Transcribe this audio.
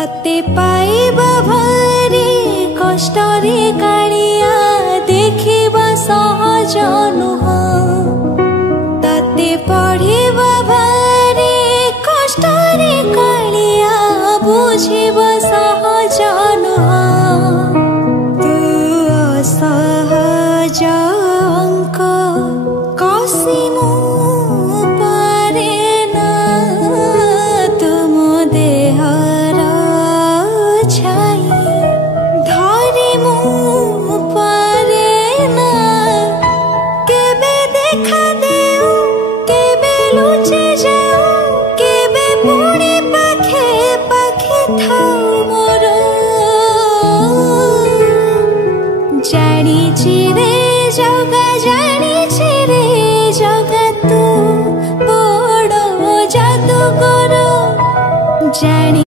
ताते पाइबा भारी कष्टरे कालिया देखिबा सहज नुह ताते पढ़िबा भारी कष्टरे कालिया बुझिबा सहज नुह तू असहज